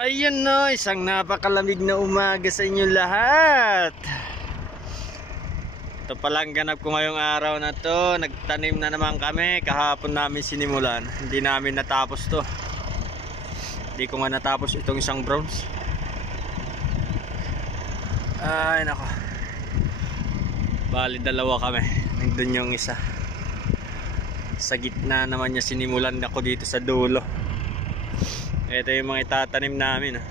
Ayan na, isang napakalamig na umaga sa inyo lahat. Ito palang ganap ko ngayong araw na to. Nagtanim na naman kami. Kahapon namin sinimulan. Hindi namin natapos to. Hindi ko nga natapos itong isang browns. Ay nako. Bali dalawa kami. Nandun yung isa. Sa gitna naman niya sinimulan ako dito sa dulo. Ito yung mga itatanim namin.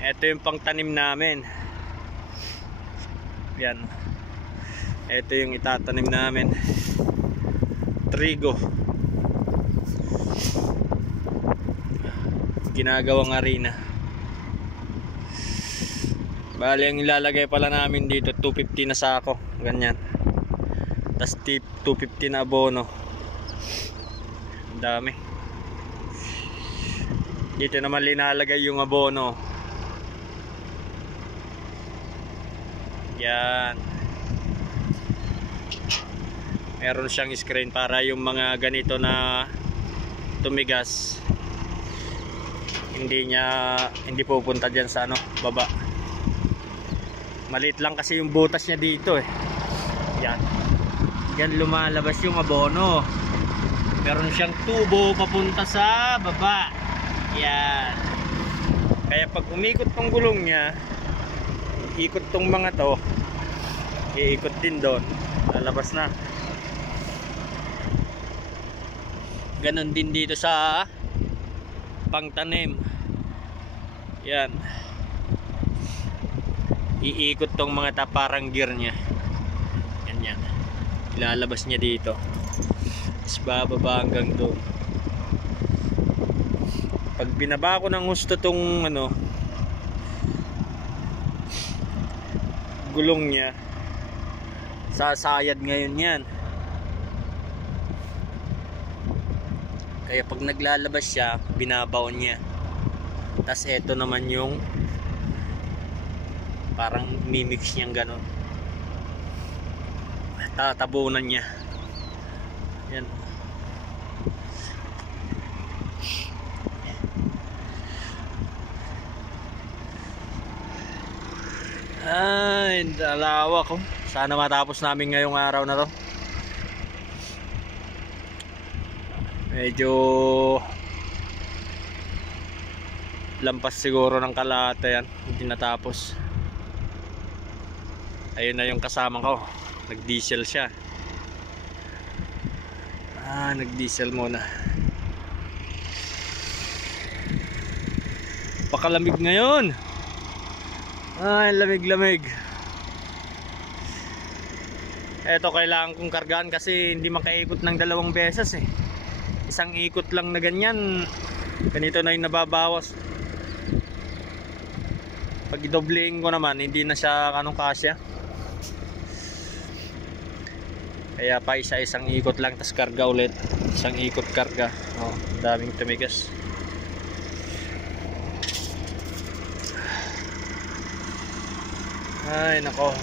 Ito yung pangtanim namin. Yan. Ito yung itatanim namin. Trigo. Ginagawang arena. Bali ang ilalagay pala namin dito 250 na sako. Ganyan. Tas 250 na abono. Dami. Dito naman linalagay yung abono. Yan. Meron siyang screen para yung mga ganito na tumigas hindi pupunta diyan sa baba. Maliit lang kasi yung butas niya dito Yan. Yan lumalabas yung abono. Meron siyang tubo papunta sa baba. Yan. Kaya pag umikot tong gulong niya, ikot tong mga to, iikot din doon. Lalabas na. Ganon din dito sa pangtanim. Yan. Iikot tong mga parang gear niya. Ganyan. Ilalabas niya dito. Bababa hanggang doon. Pag binaba ko ng gusto tong gulong niya, sasayad ngayon yan. Kaya pag naglalabas siya, binabaon niya. Tas eto naman yung parang mimix niyang ganon. Tatabunan niya. Yan. Ay, dalawa ko. Sana matapos namin ngayong araw na to. Medyo lampas siguro ng kalahati yan. Hindi natapos. Ayun na yung kasama ko. Nag-diesel siya. Nag-diesel muna. Pakalamig ngayon. Ay, lamig-lamig. Eto kailangan kong kargaan kasi hindi makaikot ng dalawang beses Isang ikot lang na ganyan. Ganito na yung nababawas. Pag idobling ko naman, hindi na siya kasya. Kaya pa isang ikot lang, tas karga ulit. Isang ikot karga. Daming tumigas. Ay nako.